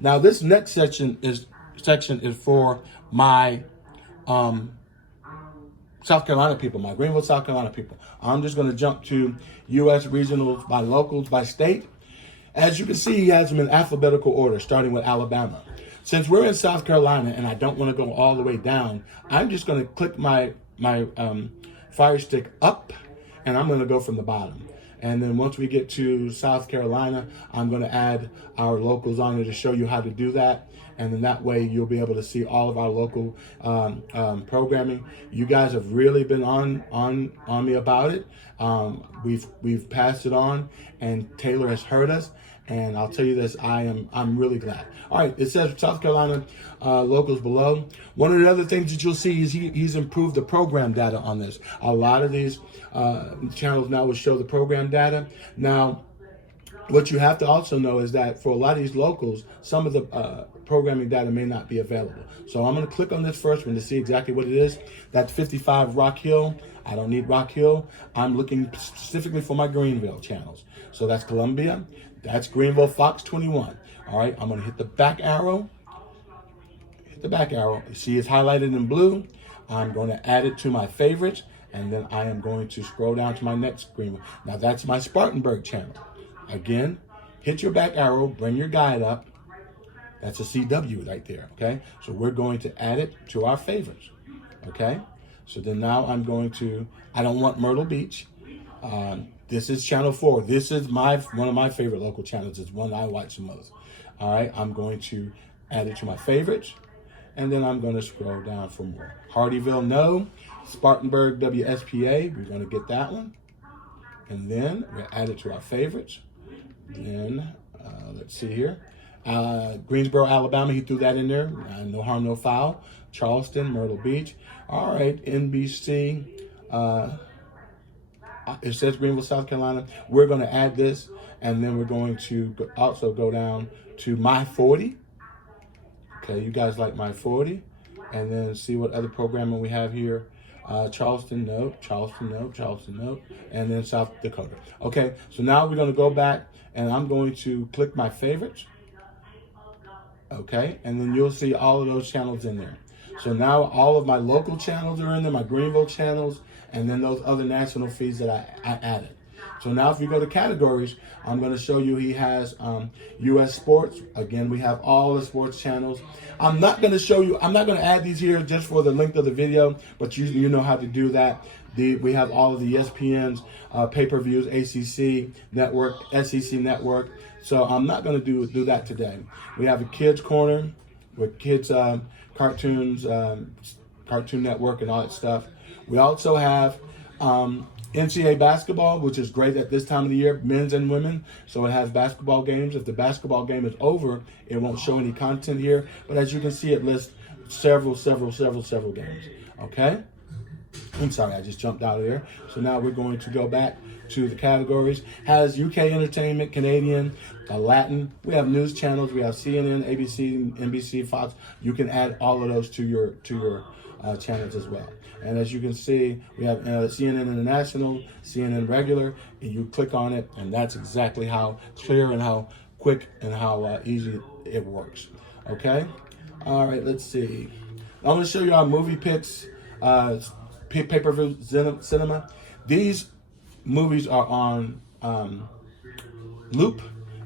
Now this next section is for my South Carolina people, my Greenville, South Carolina people. I'm just going to jump to U.S. regionals by locals by state. As you can see, he has them in alphabetical order, starting with Alabama. Since we're in South Carolina and I don't want to go all the way down, I'm just going to click my Fire Stick up, and I'm going to go from the bottom. And then once we get to South Carolina, I'm going to add our locals on there to show you how to do that. And then that way you'll be able to see all of our local programming. You guys have really been on me about it. We've passed it on, and Taylor has heard us. And I'll tell you this, I'm really glad. All right, it says South Carolina locals below. One of the other things that you'll see is he's improved the program data on this. A lot of these channels now will show the program data. Now, what you have to also know is that for a lot of these locals, some of the programming data may not be available. So I'm going to click on this first one to see exactly what it is. That's 55 Rock Hill. I don't need Rock Hill. I'm looking specifically for my Greenville channels. So that's Columbia. That's Greenville Fox 21. All right, I'm going to hit the back arrow. Hit the back arrow. You see it's highlighted in blue. I'm going to add it to my favorites, and then I am going to scroll down to my next Greenville. Now that's my Spartanburg channel. Again, hit your back arrow, bring your guide up. That's a CW right there, okay? So we're going to add it to our favorites, okay? So then now I'm going to, I don't want Myrtle Beach. This is channel 4. This is one of my favorite local channels. It's one I watch the most. All right, I'm going to add it to my favorites, and then I'm going to scroll down for more. Hardyville, no. Spartanburg, WSPA, we're going to get that one. And then we'll add it to our favorites. Then, let's see here. Greensboro, Alabama, he threw that in there. No harm, no foul. Charleston, Myrtle Beach. All right, NBC. It says Greenville, South Carolina. We're going to add this, and then we're going to also go down to My 40. Okay, you guys like My 40. And then see what other programming we have here. Charleston, no. Charleston, no. Charleston, no. And then South Dakota. Okay, so now we're going to go back, and I'm going to click my favorites. Okay, and then you'll see all of those channels in there. So now all of my local channels are in there, my Greenville channels, and then those other national feeds that I added. So now if you go to categories, I'm going to show you he has U.S. sports. Again, we have all the sports channels. I'm not going to show you, I'm not going to add these here just for the length of the video, but you know how to do that. We have all of the ESPN's pay-per-views, ACC network, SEC network. So I'm not going to do that today. We have a kids corner with kids cartoons, Cartoon Network and all that stuff. We also have NCAA basketball, which is great at this time of the year, men's and women. So it has basketball games. If the basketball game is over, it won't show any content here. But as you can see, it lists several games. Okay? I'm sorry, I just jumped out of there. So now we're going to go back to the categories. Has UK entertainment, Canadian, Latin. We have news channels. We have CNN, ABC, NBC, Fox. You can add all of those to your channels as well. And as you can see, we have CNN International, CNN Regular, and you click on it, and that's exactly how clear and how quick and how easy it works. Okay? All right, let's see. I'm going to show you our movie picks, pay-per-view cinema. These movies are on loop,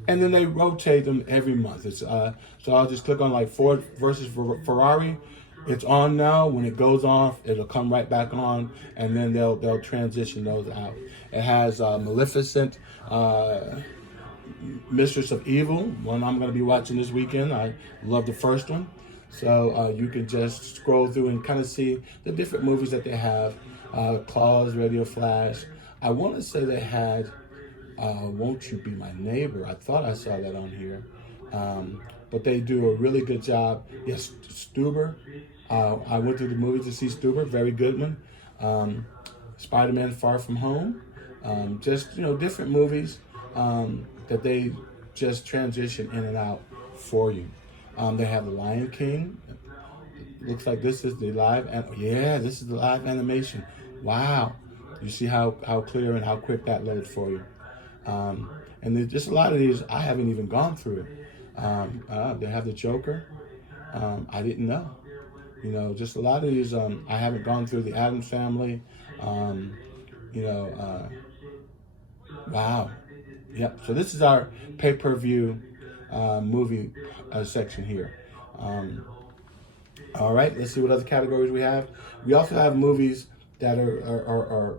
and then they rotate them every month. It's so I'll just click on like Ford versus Ferrari. It's on now. When it goes off, it'll come right back on, and then they'll transition those out. It has Maleficent, Mistress of Evil, one I'm going to be watching this weekend. I love the first one. So you can just scroll through and kind of see the different movies that they have. Claws, Radio Flash. I want to say they had Won't You Be My Neighbor. I thought I saw that on here. But they do a really good job. Yes, Stuber. I went to the movies to see Stuber. Very good one. Spider-Man Far From Home. Just, different movies that they just transition in and out for you. They have The Lion King. Looks like this is the live, this is the live animation. Wow. You see how clear and how quick that loads for you. And there's just a lot of these I haven't even gone through. They have the Joker. I didn't know. Just a lot of these. I haven't gone through the Addams Family. You know, wow. Yep. So this is our pay-per-view movie section here. All right. Let's see what other categories we have. We also have movies that are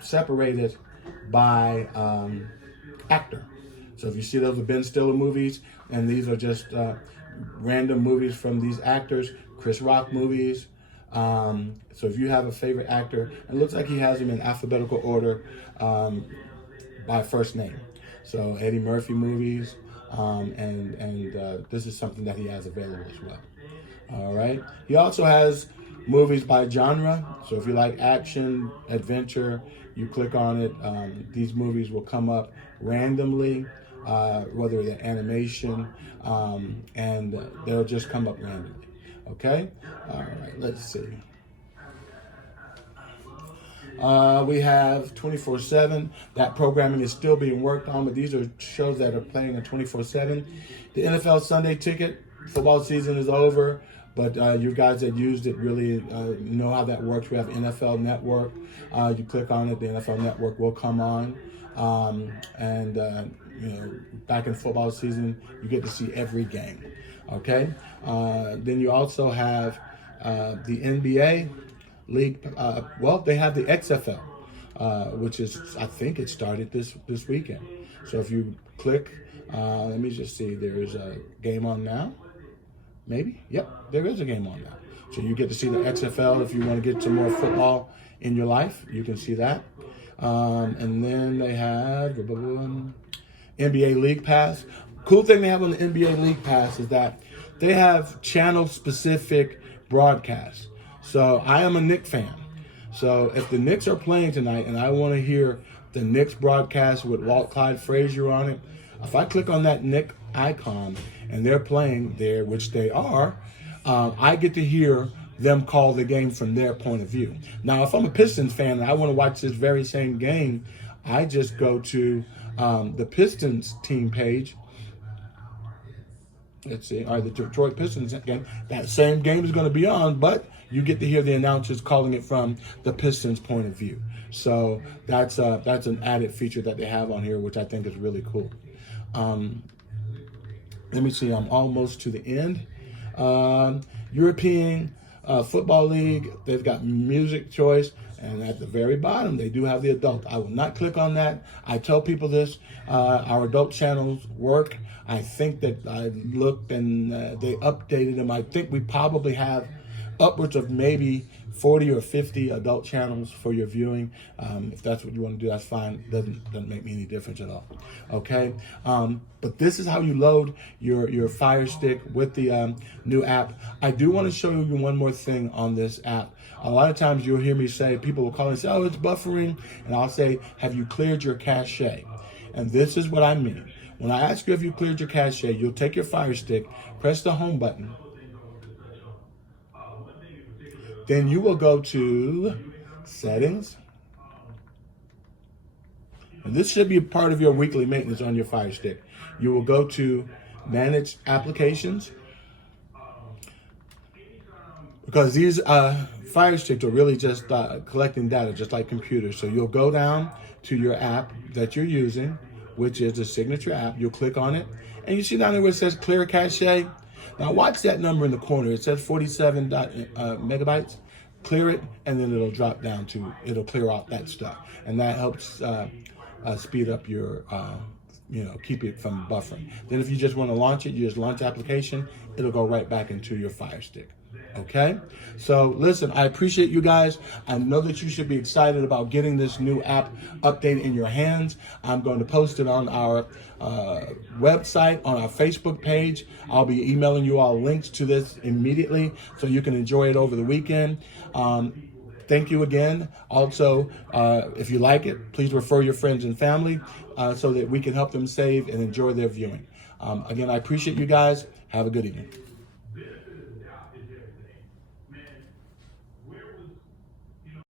separated by actor. So if you see those are Ben Stiller movies, and these are just random movies from these actors, Chris Rock movies. So if you have a favorite actor, it looks like he has them in alphabetical order by first name. So Eddie Murphy movies, and this is something that he has available as well. All right. He also has movies by genre. So if you like action, adventure, you click on it. These movies will come up randomly, whether they're animation, and they'll just come up randomly. Okay? All right, let's see. We have 24/7. That programming is still being worked on, but these are shows that are playing on 24/7. The NFL Sunday Ticket, football season is over, but you guys that used it really know how that works. We have NFL Network. You click on it, the NFL Network will come on. Back in football season, you get to see every game. Okay? Then you also have the NBA League. They have the XFL, which is, I think it started this weekend. So if you click, let me just see, there is a game on now. Maybe? Yep, there is a game on now. So you get to see the XFL. If you want to get some more football in your life, you can see that. And then they have NBA League Pass. Cool thing they have on the NBA League Pass is that they have channel-specific broadcasts. So I am a Knicks fan. So if the Knicks are playing tonight and I want to hear the Knicks broadcast with Walt Clyde Frazier on it, if I click on that Knicks icon and they're playing there, which they are, I get to hear them call the game from their point of view. Now, if I'm a Pistons fan and I want to watch this very same game, I just go to the Pistons team page. Let's see, all right, the Detroit Pistons game. That same game is going to be on, but you get to hear the announcers calling it from the Pistons' point of view. So that's an added feature that they have on here, which I think is really cool. Let me see, I'm almost to the end. European Football League, they've got music choice, and at the very bottom, they do have the adult. I will not click on that. I tell people this, our adult channels work. I think that I looked and they updated them. I think we probably have upwards of maybe 40 or 50 adult channels for your viewing. If that's what you want to do, that's fine. Doesn't make me any difference at all. Okay, but this is how you load your Fire Stick with the new app. I do want to show you one more thing on this app. A lot of times you'll hear me say, people will call and say, oh, it's buffering, and I'll say, have you cleared your cache? And this is what I mean. When I ask you if you cleared your cache, you'll take your Fire Stick, press the home button. Then you will go to Settings. And this should be a part of your weekly maintenance on your Fire Stick. You will go to Manage Applications. Because these Fire Sticks are really just collecting data, just like computers. So you'll go down to your app that you're using, which is the signature app. You'll click on it, and you see down there where it says Clear Cache. Now watch that number in the corner. It says 47 megabytes. Clear it, and then it'll drop down to, it'll clear out that stuff. And that helps speed up your, keep it from buffering. Then if you just want to launch it, you just launch application, it'll go right back into your Fire Stick. Okay? So listen, I appreciate you guys. I know that you should be excited about getting this new app update in your hands. I'm going to post it on our website, on our Facebook page. I'll be emailing you all links to this immediately so you can enjoy it over the weekend. Thank you again. Also, if you like it, please refer your friends and family so that we can help them save and enjoy their viewing. Again, I appreciate you guys. Have a good evening.